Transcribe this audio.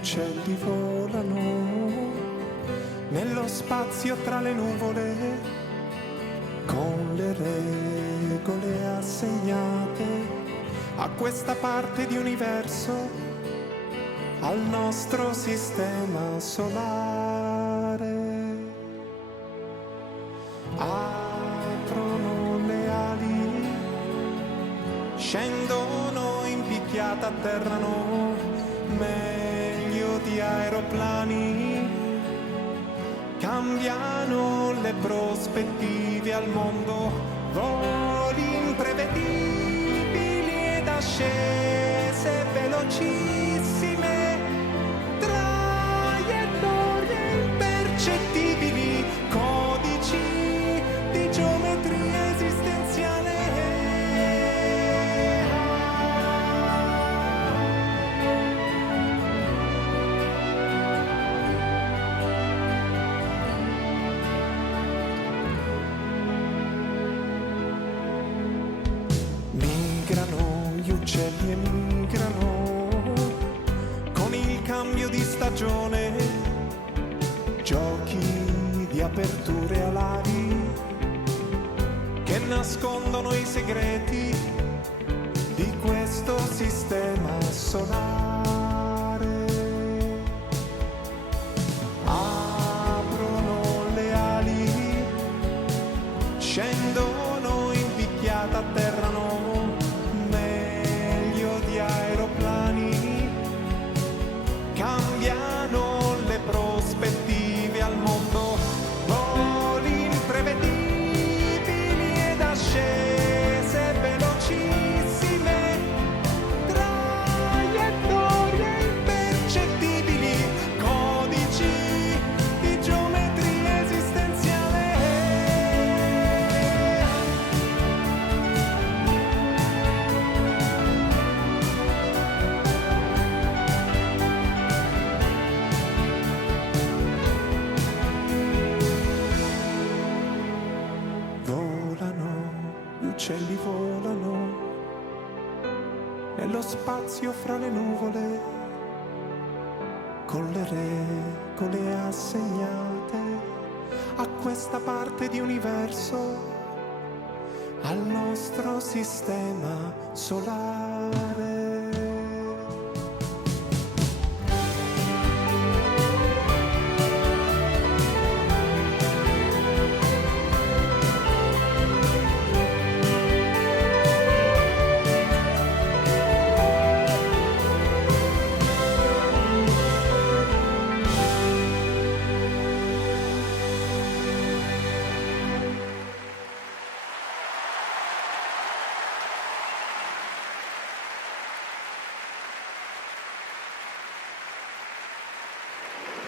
uccelli volano nello spazio tra le nuvole, con le regole assegnate a questa parte di universo, al nostro sistema solare. Aprono le ali, scendono in picchiata, atterrano meglio di aeroplani, cambiano le prospettive al mondo, voli imprevedibili ed ascese velocissime, traiettorie impercettibili, codici di geometria esistenziale. Migrano gli uccelli, emigrano con il cambio di stagione, giochi di aperture alari che nascondono i segreti di questo sistema solare. Aprono le ali, scendono in picchiata, atterrano meglio di aeroplani, cambiano le prospettive al mondo, voli imprevedibili ed ascese velocissime, traiettorie impercettibili, codici di geometria esistenziale. Volano, gli uccelli volano nello spazio fra le nuvole, con le regole assegnate a questa parte di universo, al nostro sistema solare.